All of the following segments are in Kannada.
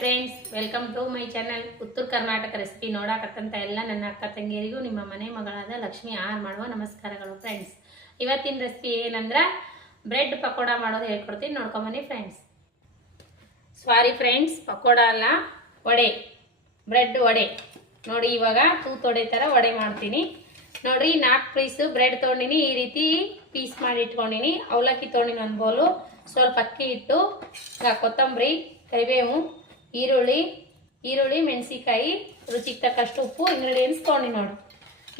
Friends, welcome to my channel. Uttara Karnataka recipe ನೋಡಾಕತ್ತಂತ ಎಲ್ಲ ನನ್ನ ಅಕ್ಕ ತಂಗಿಯರಿಗೂ ನಿಮ್ಮ ಮನೆ ಮಗಳಾದ ಲಕ್ಷ್ಮಿ ಆರ್ ಮಾಡುವ ನಮಸ್ಕಾರಗಳು ಫ್ರೆಂಡ್ಸ್. ಇವತ್ತಿನ ರೆಸಿಪಿ ಏನಂದ್ರೆ ಬ್ರೆಡ್ ಪಕೋಡ ಮಾಡೋದು ಹೇಳ್ಕೊಡ್ತೀನಿ, ನೋಡ್ಕೊಂಬನ್ನಿ ಫ್ರೆಂಡ್ಸ್. ಸಾರಿ ಫ್ರೆಂಡ್ಸ್, ಪಕೋಡ ಅಲ್ಲ, ವಡೆ, ಬ್ರೆಡ್ ವಡೆ. ನೋಡಿ, ಇವಾಗ ತೂತೊಡೆ ಥರ ವಡೆ ಮಾಡ್ತೀನಿ. ನೋಡ್ರಿ, 4 ಪೀಸ್ ಬ್ರೆಡ್ ತೊಗೊಂಡಿನಿ, ಈ ರೀತಿ ಪೀಸ್ ಮಾಡಿ ಇಟ್ಕೊಂಡಿನಿ. ಅವಲಕ್ಕಿ ತೊಗೊಂಡಿನಿ 1 ಬೌಲು, ಸ್ವಲ್ಪ ಅಕ್ಕಿ ಹಿಟ್ಟು, ಕೊತ್ತಂಬರಿ, ಕರಿಬೇವು, ಈರುಳ್ಳಿ, ಮೆಣಸಿಕಾಯಿ, ರುಚಿಗೆ ತಕ್ಕಷ್ಟು ಉಪ್ಪು, ಇಂಗ್ರೀಡಿಯೆಂಟ್ಸ್ ತೊಗೊಂಡು ನೋಡಿ.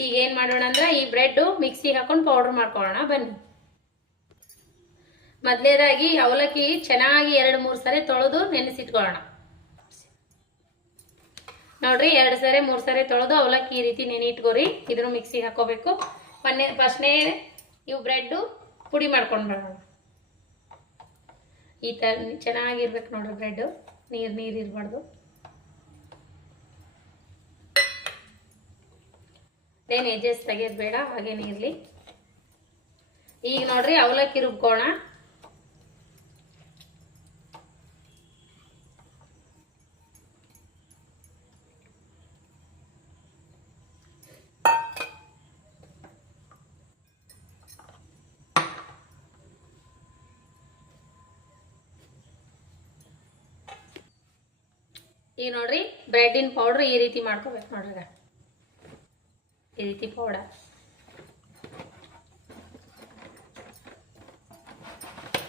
ಈಗ ಏನು ಮಾಡೋಣ ಅಂದ್ರೆ ಈ ಬ್ರೆಡ್ ಮಿಕ್ಸಿಗೆ ಹಾಕೊಂಡು ಪೌಡರ್ ಮಾಡ್ಕೊಳ್ಳೋಣ ಬನ್ನಿ. ಮೊದಲೇದಾಗಿ ಅವಲಕ್ಕಿ ಚೆನ್ನಾಗಿ 2-3 ಸರಿ ತೊಳೆದು ನೆನೆಸಿಟ್ಕೊಳ್ಳೋಣ. ನೋಡ್ರಿ, 2 ಸರಿ 3 ಸರಿ ತೊಳೆದು ಅವಲಕ್ಕಿ ಈ ರೀತಿ ನೆನೆ ಇಟ್ಕೋರಿ. ಇದ್ರ ಮಿಕ್ಸಿಗೆ ಹಾಕೋಬೇಕು. ಫಸ್ಟ್ನೇ ಇವು ಬ್ರೆಡ್ಡು ಪುಡಿ ಮಾಡ್ಕೊಂಡು ಬರೋಣ. ಈ ಥರ ಚೆನ್ನಾಗಿರ್ಬೇಕು ನೋಡ್ರಿ ಬ್ರೆಡ್, ನೀರು ಇರಬಾರ್ದು. ಏನು ಎಜಸ್ ತೆಗೆಯೋದು ಬೇಡ, ಹಾಗೇನೇ ಇರಲಿ. ಈಗ ನೋಡ್ರಿ ಅವಲಕ್ಕಿ ರುಬ್ಕೋಣ. ಈಗ ನೋಡ್ರಿ ಬ್ರೆಡ್ಡಿನ ಪೌಡ್ರ್ ಈ ರೀತಿ ಮಾಡ್ಕೋಬೇಕು ನೋಡ್ರಿ. ಈ ರೀತಿ ಪೌಡರ್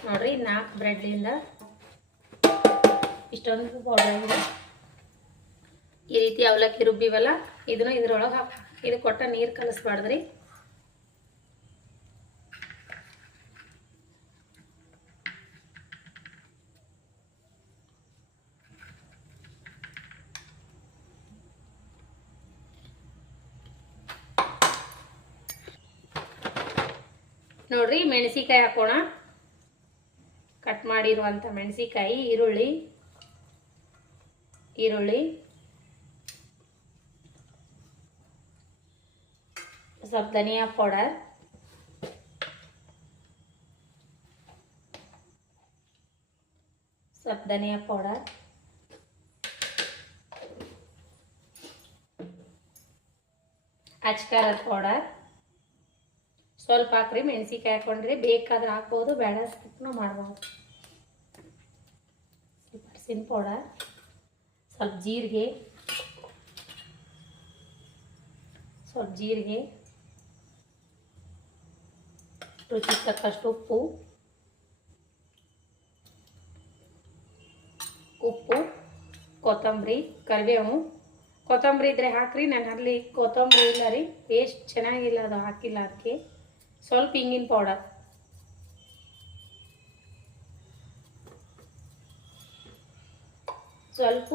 ನೋಡ್ರಿ, 4 ಬ್ರೆಡ್ಲಿಂದ ಇಷ್ಟೊಂದು ಪೌಡರ್ ಆಗಿದೆ. ಈ ರೀತಿ ಅವಲಕ್ಕಿ ರುಬ್ಬಿವಲ್ಲ, ಇದನ್ನು ಇದ್ರೊಳಗೆ ಹಾಕ. ಇದು ಕೊಟ್ಟ ನೀರು ಕಲಿಸ್ಬಾರ್ದ್ರಿ. ನೋಡ್ರಿ, ಮೆಣಸಿಕಾಯಿ ಹಾಕೋಣ. ಕಟ್ ಮಾಡಿರುವಂಥ ಮೆಣಸಿಕಾಯಿ, ಈರುಳ್ಳಿ, ಸ್ವಲ್ಪ ಧನಿಯಾ ಪೌಡರ್, ಅಚ್ಕಾರದ ಪೌಡರ್ ಸ್ವಲ್ಪ ಹಾಕ್ರಿ. ಮೆಣಸಿಕಾಯಿ ಹಾಕೊಂಡ್ರಿ, ಬೇಕಾದ್ರೆ ಹಾಕ್ಬೋದು, ಬೇಡ ಸ್ಕಿಪ್ನು ಮಾಡ್ಬೋದು. ಸ್ವಲ್ಪ ಅರಿಶಿನ ಪೌಡರ್, ಸ್ವಲ್ಪ ಜೀರಿಗೆ, ರುಚಿಗೆ ತಕ್ಕಷ್ಟು ಉಪ್ಪು, ಕೊತ್ತಂಬರಿ, ಕರಿಬೇವು. ಕೊತ್ತಂಬರಿ ಇದ್ರೆ ಹಾಕ್ರಿ, ನಾನು ಅಲ್ಲಿ ಕೊತ್ತಂಬರಿ ಇಲ್ಲ ರೀ, ಟೇಸ್ಟ್ ಚೆನ್ನಾಗಿಲ್ಲ, ಅದು ಹಾಕಿಲ್ಲ. ಅದಕ್ಕೆ ಸ್ವಲ್ಪ ಹಿಂಗಿನ ಪೌಡರ್, ಸ್ವಲ್ಪ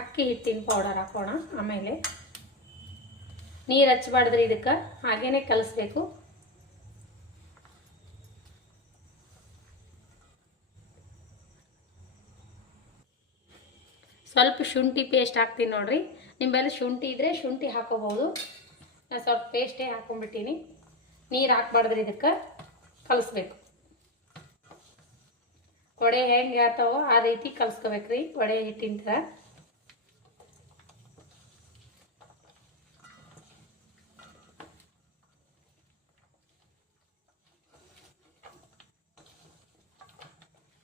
ಅಕ್ಕಿ ಹಿಟ್ಟಿನ ಪೌಡರ್ ಹಾಕೋಣ. ಆಮೇಲೆ ನೀರು ಹಚ್ಚಬಾರ್ದ್ರಿ, ಇದಕ್ಕೆ ಹಾಗೇನೆ ಕಲಿಸ್ಬೇಕು. ಸ್ವಲ್ಪ ಶುಂಠಿ ಪೇಸ್ಟ್ ಹಾಕ್ತೀನಿ ನೋಡ್ರಿ. ನಿಮ್ಮಲ್ಲಿ ಶುಂಠಿ ಇದ್ರೆ ಶುಂಠಿ ಹಾಕೋಬಹುದು. ನಾನು ಸ್ವಲ್ಪ ಪೇಸ್ಟೇ ಹಾಕೊಂಡ್ಬಿಟ್ಟಿನಿ. ನೀರು ಹಾಕ್ಬಾರ್ದ್ರಿ, ಇದಕ್ಕೆ ಕಲಿಸ್ಬೇಕು. ವಡೆ ಹೆಂಗೆ ಆಗ್ತಾವೋ ಆ ರೀತಿ ಕಲಿಸ್ಕೋಬೇಕ್ರಿ, ವಡೆ ಹಿಟ್ಟಿನ ಥರ.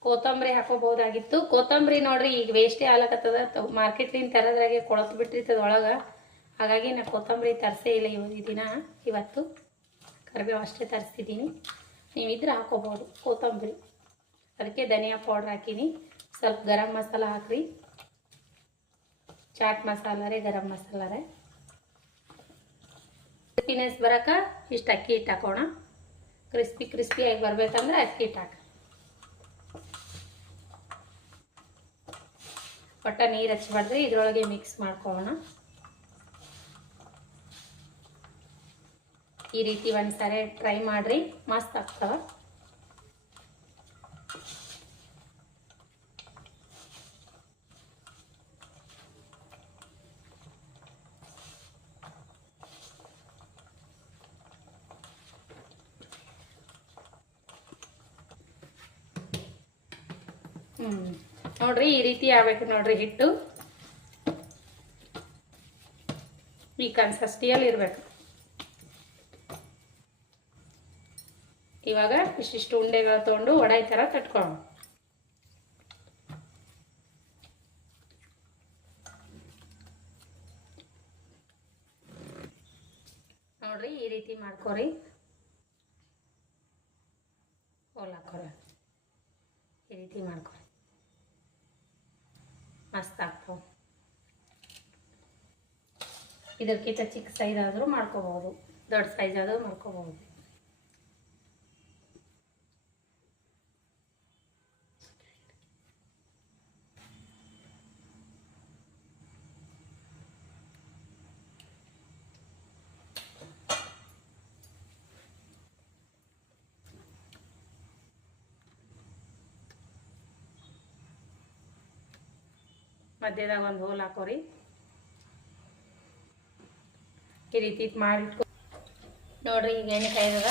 ಕೊತ್ತಂಬರಿ ಹಾಕೋಬಹುದಾಗಿತ್ತು. ಕೊತ್ತಂಬರಿ ನೋಡ್ರಿ ಈಗ ವೇಸ್ಟೇ ಆಗ್ಲಕತ್ತದ. ಮಾರ್ಕೆಟ್ಲಿಂದ ತರದ್ರಾಗೆ ಕೊಳತು ಬಿಟ್ಟಿರ್ತದ ಒಳಗೆ. ಹಾಗಾಗಿ ನಾನು ಕೊತ್ತಂಬರಿ ತರಿಸೇ ಇಲ್ಲ ಇವತ್ತು ಕರಿಬೇವು ಅಷ್ಟೇ ತರಿಸ್ತಿದ್ದೀನಿ. ನೀವಿದ್ರೆ ಹಾಕೋಬಹುದು ಕೊತ್ತಂಬರಿ. ಅದಕ್ಕೆ ಧನಿಯಾ ಪೌಡ್ರ್ ಹಾಕಿನಿ. ಸ್ವಲ್ಪ ಗರಂ ಮಸಾಲ ಹಾಕ್ರಿ, ಚಾಟ್ ಮಸಾಲ ರೀ, ಗರಂ ಮಸಾಲ ರೀ. ಕ್ರಿಸ್ಪಿನೆಸ್ ಬರೋಕೆ ಇಷ್ಟು ಅಕ್ಕಿ ಹಿಟ್ಟು ಹಾಕೋಣ. ಕ್ರಿಸ್ಪಿಯಾಗಿ ಬರ್ಬೇಕಂದ್ರೆ ಅಕ್ಕಿ ಹಿಟ್ಟು ಹಾಕಿ. ಒಟ್ಟ ನೀರು ಹಚ್ಚಬಾರ್ದ್ರಿ, ಇದ್ರೊಳಗೆ ಮಿಕ್ಸ್ ಮಾಡ್ಕೊಳ್ಳೋಣ. ಈ ರೀತಿ ಒಂದ್ಸರಿ ಟ್ರೈ ಮಾಡ್ರಿ, ಮಸ್ತ್ ಆಗ್ತವ. ನೋಡ್ರಿ ಈ ರೀತಿ ಆಗ್ಬೇಕು ನೋಡ್ರಿ ಹಿಟ್ಟು ಈ ಕನ್ಸಿಸ್ಟೆನ್ಸಿಯಲ್ಲಿ ಇರಬೇಕು. ಇವಾಗ ಇಷ್ಟಿಷ್ಟು ಉಂಡೆಗಳು ತೊಗೊಂಡು ವಡೆ ಥರ ತಟ್ಕೊಳ್ಳೋಣ. ನೋಡ್ರಿ ಈ ರೀತಿ ಮಾಡ್ಕೊರಿ, ಹೋಲ್ ಹಾಕೋರಿ, ಈ ರೀತಿ ಮಾಡ್ಕೊರಿ, ಮಸ್ತ್ ಆಗ್ತಾವ. ಇದಕ್ಕಿಂತ ಚಿಕ್ಕ ಸೈಜ್ ಆದರೂ ಮಾಡ್ಕೋಬಹುದು, ದೊಡ್ಡ ಸೈಜ್ ಆದರೂ ಮಾಡ್ಕೋಬಹುದು. ಮಧ್ಯದಾಗ ಒಂದು ಹೋಲ್ ಹಾಕೋರಿ, ಈ ರೀತಿ ಮಾಡಿಟ್ಕೊ. ನೋಡ್ರಿ ಈಗ ಎಣ್ಣೆ ಕಾಯ್ದದ.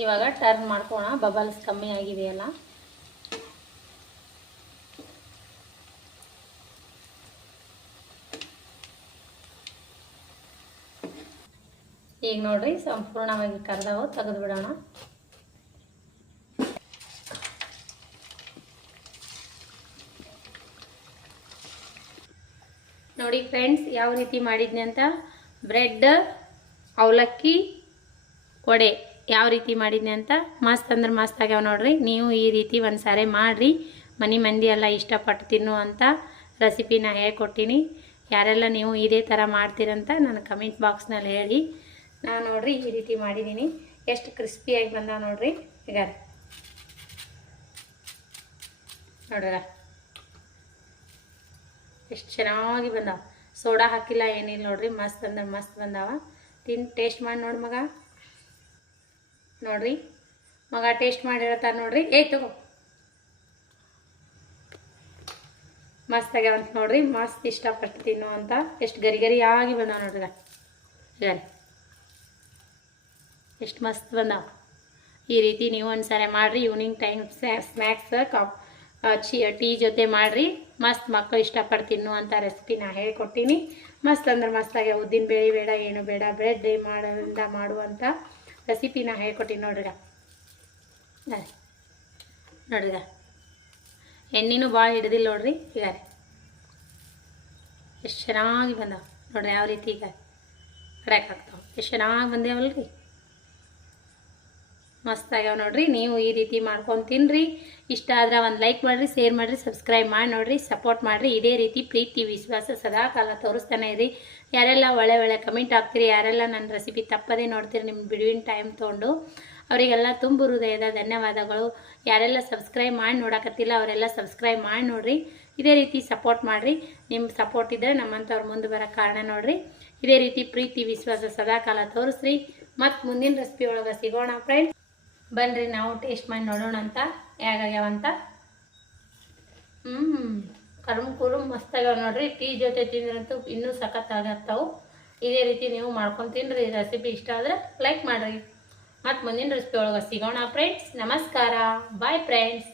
ಇವಾಗ ಟರ್ನ್ ಮಾಡ್ಕೋಣ, ಬಬಲ್ಸ್ ಕಮ್ಮಿ ಆಗಿದೆಯಲ್ಲ. ಈಗ ನೋಡ್ರಿ ಸಂಪೂರ್ಣವಾಗಿ ಕರ್ದವು, ತೆಗೆದು ಬಿಡೋಣ. ನೋಡಿ ಫ್ರೆಂಡ್ಸ್ ಯಾವ ರೀತಿ ಮಾಡಿದ್ನಿ ಅಂತ. ಬ್ರೆಡ್ ಅವಲಕ್ಕಿ ವಡೆ ಯಾವ ರೀತಿ ಮಾಡಿದ್ನಿ ಅಂತ ಮಸ್ತ್ ಅಂದ್ರೆ ಮಸ್ತ್ ಆಗ್ಯಾವ ನೋಡ್ರಿ. ನೀವು ಈ ರೀತಿ ಒಂದು ಸಾರಿ ಮಾಡಿರಿ, ಮನೆ ಮಂದಿ ಎಲ್ಲ ಇಷ್ಟಪಟ್ಟು ತಿನ್ನುವಂಥ ರೆಸಿಪಿನ ಹೇಳ್ಕೊಟ್ಟಿನಿ. ಯಾರೆಲ್ಲ ನೀವು ಇದೇ ಥರ ಮಾಡ್ತೀರಂತ ನನ್ನ ಕಮೆಂಟ್ ಬಾಕ್ಸ್ನಲ್ಲಿ ಹೇಳಿ. ನಾನು ನೋಡ್ರಿ ಈ ರೀತಿ ಮಾಡಿದ್ದೀನಿ, ಎಷ್ಟು ಕ್ರಿಸ್ಪಿಯಾಗಿ ಬಂದಾವ ನೋಡ್ರಿ. ಈಗ ನೋಡ್ರ ಎಷ್ಟು ಚೆನ್ನಾಗಿ ಬಂದಾವ, ಸೋಡಾ ಹಾಕಿಲ್ಲ ಏನಿಲ್ಲ ನೋಡ್ರಿ. ಮಸ್ತ್ ಅಂದ್ರೆ ಮಸ್ತ್ ಬಂದಾವ. ತಿಂದು ಟೇಸ್ಟ್ ಮಾಡಿ ನೋಡಿ ಮಗ. ನೋಡ್ರಿ ಮಗ ಟೇಸ್ಟ್ ಮಾಡಿ ಹೇಳ್ತಾರೆ ನೋಡ್ರಿ. ತಗೋ ಮಸ್ತ್ ಆಗ್ಯಾವಂತ ನೋಡ್ರಿ, ಮಸ್ತ್ ಇಷ್ಟಪಟ್ಟು ತಿನ್ನು ಅಂತ. ಎಷ್ಟು ಗರಿ ಗರಿ ಆಗಿ ಬಂದಾವ ನೋಡ್ರಿ. ಗರಿ ಎಷ್ಟು ಮಸ್ತ್ ಬಂದಾವ. ಈ ರೀತಿ ನೀವು ಒಂದ್ಸರಿ ಮಾಡಿರಿ, ಈವ್ನಿಂಗ್ ಟೈಮ್ ಸ್ನ್ಯಾಕ್ಸ್ ಟೀ ಜೊತೆ ಮಾಡಿರಿ. ಮಸ್ತ್ ಮಕ್ಕಳು ಇಷ್ಟಪಟ್ಟು ತಿನ್ನುವಂಥ ರೆಸಿಪಿ ನಾ ಹೇಳ್ಕೊಟ್ಟಿನಿ. ಮಸ್ತ್ ಅಂದ್ರೆ ಮಸ್ತ್ ಆಗ್ಯಾವ. ಉದ್ದಿನ ಬೇಳೆ ಬೇಡ ಏನು ಬೇಡ, ಬ್ರೆಡ್ ಮಾಡೋದ್ರಿಂದ ಮಾಡುವಂಥ ರೆಸಿಪಿನ ಹೇಳ್ಕೊಟ್ಟಿನಿ ನೋಡ್ರಿಗ. ನೋಡ್ರಿಗ ಎಣ್ಣೆನೂ ಭಾಳ ಹಿಡ್ದಿಲ್ಲ ನೋಡ್ರಿ. ಈಗ ಎಷ್ಟು ಚೆನ್ನಾಗಿ ಬಂದಾವ ನೋಡ್ರಿ. ಯಾವ ರೀತಿ ಈಗ ಕಡೆಕ್ ಆಗ್ತಾವೆ, ಎಷ್ಟು ಚೆನ್ನಾಗಿ ಬಂದೇವಲ್ರಿ. ಮಸ್ತ್ ಆಗ್ಯಾವ ನೋಡ್ರಿ. ನೀವು ಈ ರೀತಿ ಮಾಡ್ಕೊಂಡು ತಿನ್ನಿರಿ. ಇಷ್ಟ ಆದ್ರೆ ಒಂದು ಲೈಕ್ ಮಾಡಿರಿ, ಶೇರ್ ಮಾಡಿರಿ, ಸಬ್ಸ್ಕ್ರೈಬ್ ಮಾಡಿ ನೋಡಿರಿ, ಸಪೋರ್ಟ್ ಮಾಡಿರಿ. ಇದೇ ರೀತಿ ಪ್ರೀತಿ ವಿಶ್ವಾಸ ಸದಾ ಕಾಲ ತೋರಿಸ್ತಾನೆ ಇರಿ. ಯಾರೆಲ್ಲ ಒಳ್ಳೆ ಕಮೆಂಟ್ ಹಾಕ್ತೀರಿ, ಯಾರೆಲ್ಲ ನನ್ನ ರೆಸಿಪಿ ತಪ್ಪದೇ ನೋಡ್ತೀರಿ ನಿಮ್ಮ ಬಿಡುವಿನ ಟೈಮ್ ತೊಗೊಂಡು, ಅವರಿಗೆಲ್ಲ ತುಂಬ ಹೃದಯದ ಧನ್ಯವಾದಗಳು. ಯಾರೆಲ್ಲ ಸಬ್ಸ್ಕ್ರೈಬ್ ಮಾಡಿ ನೋಡಕತ್ತಿಲ್ಲ ಅವರೆಲ್ಲ ಸಬ್ಸ್ಕ್ರೈಬ್ ಮಾಡಿ ನೋಡಿರಿ. ಇದೇ ರೀತಿ ಸಪೋರ್ಟ್ ಮಾಡಿರಿ. ನಿಮ್ಮ ಸಪೋರ್ಟ್ ಇದ್ದರೆ ನಮ್ಮಂಥವ್ರು ಮುಂದೆ ಬರೋ ಕಾರಣ ನೋಡಿರಿ. ಇದೇ ರೀತಿ ಪ್ರೀತಿ ವಿಶ್ವಾಸ ಸದಾ ಕಾಲ ತೋರಿಸ್ರಿ. ಮತ್ತು ಮುಂದಿನ ರೆಸಿಪಿ ಒಳಗೆ ಸಿಗೋಣ ಫ್ರೆಂಡ್ಸ್. ಬನ್ನಿರಿ ನಾವು ಟೇಸ್ಟ್ ಮಾಡಿ ನೋಡೋಣ ಅಂತ ಹೇಗಾಗ್ಯಾವಂತ. ಕರುಮ್ ಮಸ್ತಾಗ್ಯಾವ ನೋಡ್ರಿ. ಟೀ ಜೊತೆ ತಿಂದ್ರಂತೂ ಇನ್ನೂ ಸಖತ್ತಾಗತ್ತಾವು. ಇದೇ ರೀತಿ ನೀವು ಮಾಡ್ಕೊಂಡು ತಿನ್ನಿರಿ. ರೆಸಿಪಿ ಇಷ್ಟ ಆದರೆ ಲೈಕ್ ಮಾಡಿರಿ. ಮತ್ತು ಮುಂದಿನ ರೆಸಿಪಿ ಒಳಗೆ ಸಿಗೋಣ ಫ್ರೆಂಡ್ಸ್. ನಮಸ್ಕಾರ, ಬಾಯ್ ಫ್ರೆಂಡ್ಸ್.